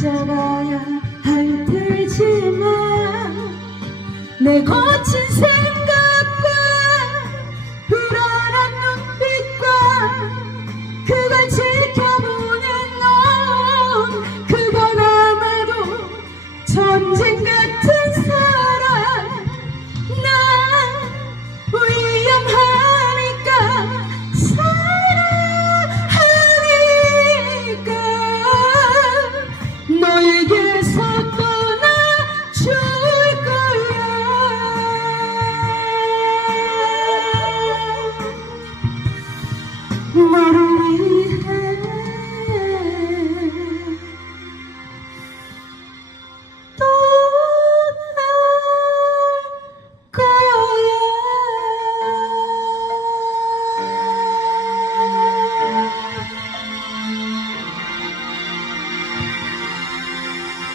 살아야 할 테지만 내 거친 생각과 불안한 눈빛과 그걸 지켜보는 넌 그건 아마도 전쟁 같은 삶. Mara